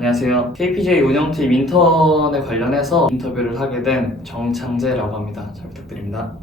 안녕하세요. KPJ 운영팀 인턴에 관련해서 인터뷰를 하게 된 정창재라고 합니다. 잘 부탁드립니다.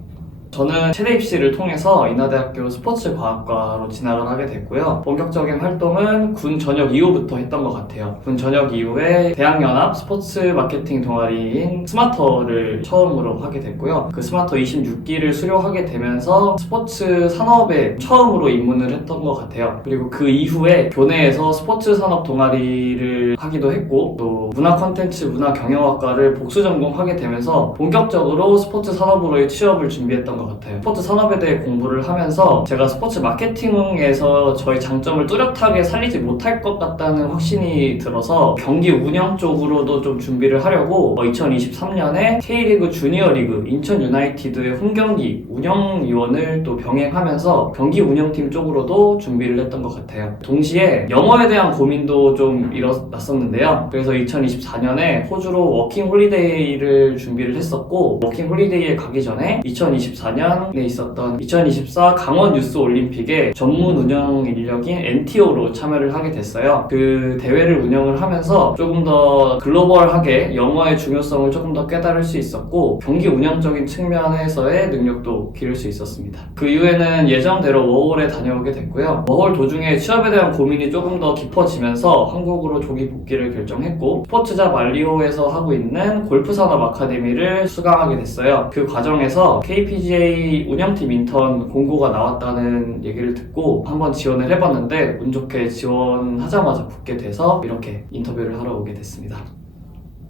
저는 최대 입시를 통해서 인하대학교 스포츠과학과로 진학을 하게 됐고요. 본격적인 활동은 군 전역 이후부터 했던 것 같아요. 군 전역 이후에 대학연합 스포츠 마케팅 동아리인 스마터를 처음으로 하게 됐고요. 그 스마터 26기를 수료하게 되면서 스포츠 산업에 처음으로 입문을 했던 것 같아요. 그리고 그 이후에 교내에서 스포츠 산업 동아리를 하기도 했고 또 문화 컨텐츠 문화 경영학과를 복수 전공하게 되면서 본격적으로 스포츠 산업으로의 취업을 준비했던 것 같아요. 스포츠 산업에 대해 공부를 하면서 제가 스포츠 마케팅에서 저희 장점을 뚜렷하게 살리지 못할 것 같다는 확신이 들어서 경기 운영 쪽으로도 좀 준비를 하려고 2023년에 K리그 주니어 리그 인천 유나이티드의 홈경기 운영위원을 또 병행하면서 경기 운영팀 쪽으로도 준비를 했던 것 같아요. 동시에 영어에 대한 고민도 좀 일어났었는데요. 그래서 2024년에 호주로 워킹 홀리데이를 준비를 했었고 워킹 홀리데이에 가기 전에 2024 년에 있었던 2024 강원 유스 올림픽에 전문 운영 인력인 NTO로 참여를 하게 됐어요. 그 대회를 운영을 하면서 조금 더 글로벌하게 영어의 중요성을 조금 더 깨달을 수 있었고 경기 운영적인 측면에서의 능력도 기를 수 있었습니다. 그 이후에는 예정대로 워홀에 다녀오게 됐고요. 워홀 도중에 취업에 대한 고민이 조금 더 깊어지면서 한국으로 조기 복귀를 결정했고 스포츠자 말리오에서 하고 있는 골프 산업 아카데미를 수강하게 됐어요. 그 과정에서 KPGA 운영팀 인턴 공고가 나왔다는 얘기를 듣고 한번 지원을 해봤는데 운 좋게 지원하자마자 붙게 돼서 이렇게 인터뷰를 하러 오게 됐습니다.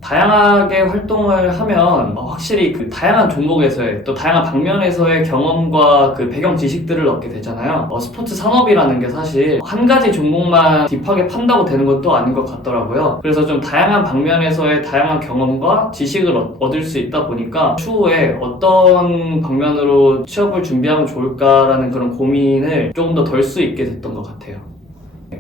다양하게 활동을 하면 확실히 그 다양한 종목에서의 또 다양한 방면에서의 경험과 그 배경 지식들을 얻게 되잖아요. 어, 스포츠 산업이라는 게 사실 한 가지 종목만 딥하게 판다고 되는 것도 아닌 것 같더라고요. 그래서 좀 다양한 방면에서의 다양한 경험과 지식을 얻- 얻을 수 있다 보니까 추후에 어떤 방면으로 취업을 준비하면 좋을까라는 그런 고민을 조금 더 덜 수 있게 됐던 것 같아요.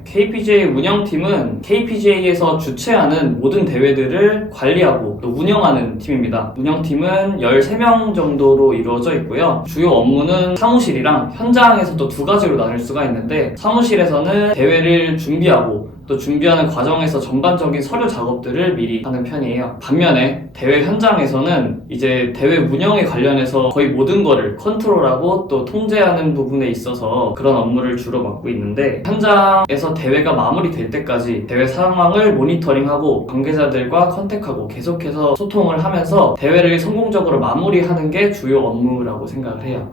KPJ 운영팀은 KPJ에서 주최하는 모든 대회들을 관리하고 또 운영하는 팀입니다. 운영팀은 13명 정도로 이루어져 있고요. 주요 업무는 사무실이랑 현장에서도 두 가지로 나눌 수가 있는데 사무실에서는 대회를 준비하고 또 준비하는 과정에서 전반적인 서류 작업들을 미리 하는 편이에요. 반면에 대회 현장에서는 이제 대회 운영에 관련해서 거의 모든 거를 컨트롤하고 또 통제하는 부분에 있어서 그런 업무를 주로 맡고 있는데 현장에서 대회가 마무리될 때까지 대회 상황을 모니터링하고 관계자들과 컨택하고 계속해서 소통을 하면서 대회를 성공적으로 마무리하는 게 주요 업무라고 생각을 해요.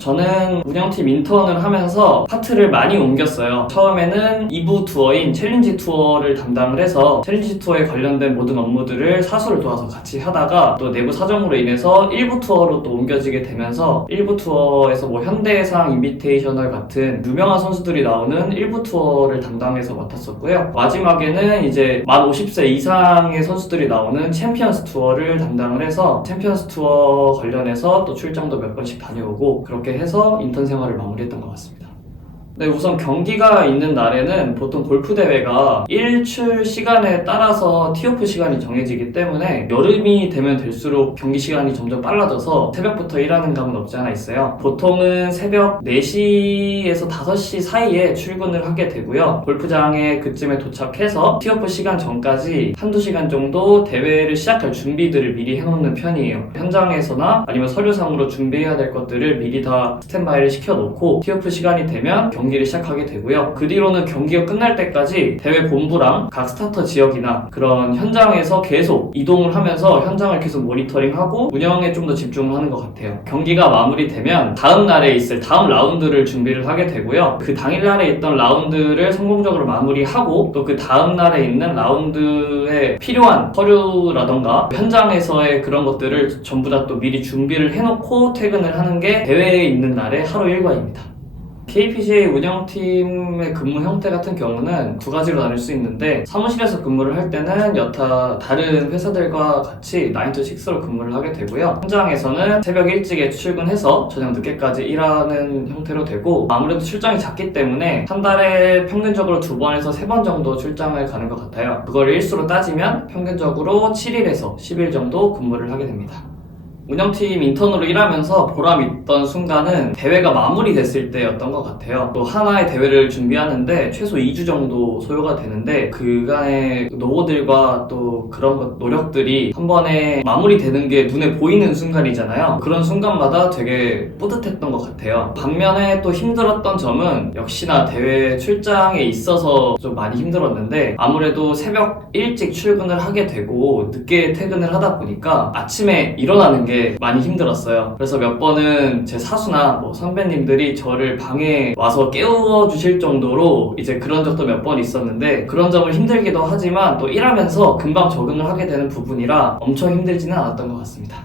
네. 저는 운영팀 인턴을 하면서 파트를 많이 옮겼어요. 처음에는 2부 투어인 챌린지 투어를 담당을 해서 챌린지 투어에 관련된 모든 업무들을 사수를 도와서 같이 하다가 또 내부 사정으로 인해서 1부 투어로 또 옮겨지게 되면서 1부 투어에서 뭐 현대상 인비테이셔널 같은 유명한 선수들이 나오는 1부 투어를 담당해서 맡았었고요. 마지막에는 이제 만 50세 이상의 선수들이 나오는 챔피언스 투어를 담당을 해서 챔피언스 투어 관련해서 또 출장도 몇 번씩 다녀오고 그렇게 해서 인턴 생활을 마무리했던 것 같습니다. 네, 우선 경기가 있는 날에는 보통 골프 대회가 일출 시간에 따라서 티오프 시간이 정해지기 때문에 여름이 되면 될수록 경기 시간이 점점 빨라져서 새벽부터 일하는 감은 없지 않아 있어요. 보통은 새벽 4시에서 5시 사이에 출근을 하게 되고요. 골프장에 그쯤에 도착해서 티오프 시간 전까지 한두 시간 정도 대회를 시작할 준비들을 미리 해놓는 편이에요. 현장에서나 아니면 서류상으로 준비해야 될 것들을 미리 다 스탠바이를 시켜놓고 티오프 시간이 되면 경기를 시작하게 되고요. 그 뒤로는 경기가 끝날 때까지 대회 본부랑 각 스타터 지역이나 그런 현장에서 계속 이동을 하면서 현장을 계속 모니터링하고 운영에 좀 더 집중을 하는 것 같아요. 경기가 마무리되면 다음 날에 있을 다음 라운드를 준비를 하게 되고요. 그 당일 날에 있던 라운드를 성공적으로 마무리하고 또 그 다음 날에 있는 라운드에 필요한 서류라던가 현장에서의 그런 것들을 전부 다 또 미리 준비를 해놓고 퇴근을 하는 게 대회에 있는 날의 하루 일과입니다. KPGA 운영팀의 근무 형태 같은 경우는 두 가지로 나눌 수 있는데 사무실에서 근무를 할 때는 여타 다른 회사들과 같이 9to6로 근무를 하게 되고요. 현장에서는 새벽 일찍에 출근해서 저녁 늦게까지 일하는 형태로 되고 아무래도 출장이 작기 때문에 한 달에 평균적으로 두 번에서 세 번 정도 출장을 가는 것 같아요. 그걸 일수로 따지면 평균적으로 7일에서 10일 정도 근무를 하게 됩니다. 운영팀 인턴으로 일하면서 보람 있던 순간은 대회가 마무리됐을 때였던 것 같아요. 또 하나의 대회를 준비하는데 최소 2주 정도 소요가 되는데 그간의 노고들과 또 그런 것, 노력들이 한 번에 마무리되는 게 눈에 보이는 순간이잖아요. 그런 순간마다 되게 뿌듯했던 것 같아요. 반면에 또 힘들었던 점은 역시나 대회 출장에 있어서 좀 많이 힘들었는데 아무래도 새벽 일찍 출근을 하게 되고 늦게 퇴근을 하다 보니까 아침에 일어나는 게 많이 힘들었어요. 그래서 몇 번은 제 사수나 뭐 선배님들이 저를 방에 와서 깨워 주실 정도로 이제 그런 적도 몇 번 있었는데 그런 점을 힘들기도 하지만 또 일하면서 금방 적응을 하게 되는 부분이라 엄청 힘들지는 않았던 것 같습니다.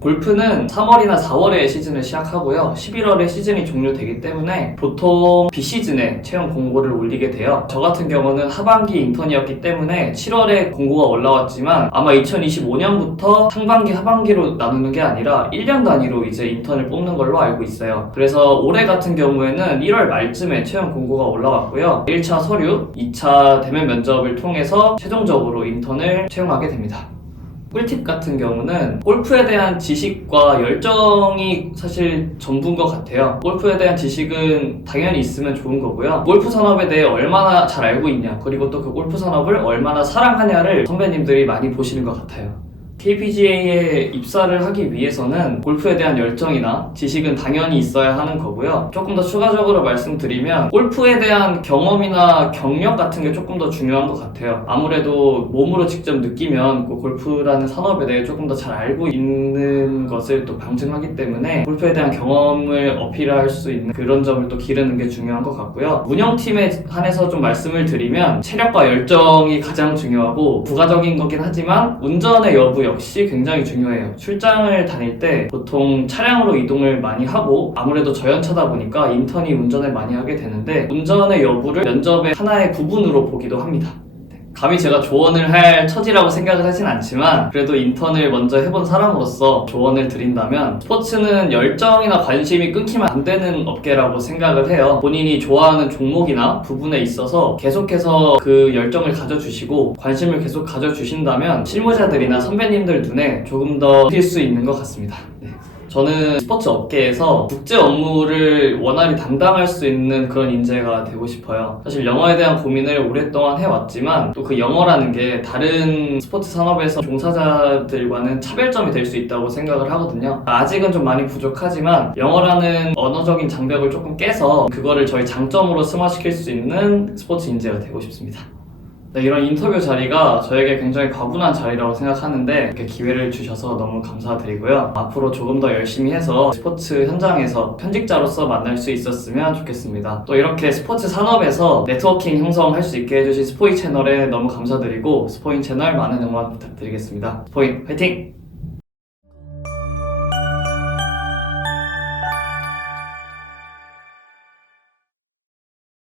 골프는 3월이나 4월에 시즌을 시작하고요. 11월에 시즌이 종료되기 때문에 보통 비시즌에 채용 공고를 올리게 돼요. 저 같은 경우는 하반기 인턴이었기 때문에 7월에 공고가 올라왔지만 아마 2025년부터 상반기, 하반기로 나누는 게 아니라 1년 단위로 이제 인턴을 뽑는 걸로 알고 있어요. 그래서 올해 같은 경우에는 1월 말쯤에 채용 공고가 올라왔고요. 1차 서류, 2차 대면 면접을 통해서 최종적으로 인턴을 채용하게 됩니다. 꿀팁 같은 경우는 골프에 대한 지식과 열정이 사실 전부인 것 같아요. 골프에 대한 지식은 당연히 있으면 좋은 거고요. 골프 산업에 대해 얼마나 잘 알고 있냐, 그리고 또 그 골프 산업을 얼마나 사랑하냐를 선배님들이 많이 보시는 것 같아요. KPGA에 입사를 하기 위해서는 골프에 대한 열정이나 지식은 당연히 있어야 하는 거고요. 조금 더 추가적으로 말씀드리면 골프에 대한 경험이나 경력 같은 게 조금 더 중요한 것 같아요. 아무래도 몸으로 직접 느끼면 그 골프라는 산업에 대해 조금 더 잘 알고 있는 것을 또 방증하기 때문에 골프에 대한 경험을 어필할 수 있는 그런 점을 또 기르는 게 중요한 것 같고요. 운영팀에 한해서 좀 말씀을 드리면 체력과 열정이 가장 중요하고 부가적인 거긴 하지만 운전의 여부 역시 굉장히 중요해요. 출장을 다닐 때 보통 차량으로 이동을 많이 하고 아무래도 저연차다 보니까 인턴이 운전을 많이 하게 되는데 운전의 여부를 면접의 하나의 부분으로 보기도 합니다. 네. 감히 제가 조언을 할 처지라고 생각을 하진 않지만 그래도 인턴을 먼저 해본 사람으로서 조언을 드린다면 스포츠는 열정이나 관심이 끊기면 안 되는 업계라고 생각을 해요. 본인이 좋아하는 종목이나 부분에 있어서 계속해서 그 열정을 가져주시고 관심을 계속 가져주신다면 실무자들이나 선배님들 눈에 조금 더뛸수 있는 것 같습니다. 네. 저는 스포츠 업계에서 국제 업무를 원활히 담당할 수 있는 그런 인재가 되고 싶어요. 사실 영어에 대한 고민을 오랫동안 해왔지만 또 그 영어라는 게 다른 스포츠 산업에서 종사자들과는 차별점이 될 수 있다고 생각을 하거든요. 아직은 좀 많이 부족하지만 영어라는 언어적인 장벽을 조금 깨서 그거를 저희 장점으로 승화시킬 수 있는 스포츠 인재가 되고 싶습니다. 네, 이런 인터뷰 자리가 저에게 굉장히 과분한 자리라고 생각하는데 이렇게 기회를 주셔서 너무 감사드리고요. 앞으로 조금 더 열심히 해서 스포츠 현장에서 현직자로서 만날 수 있었으면 좋겠습니다. 또 이렇게 스포츠 산업에서 네트워킹 형성할 수 있게 해주신 스포이 채널에 너무 감사드리고 스포인 채널 많은 응원 부탁드리겠습니다. 스포인 화이팅!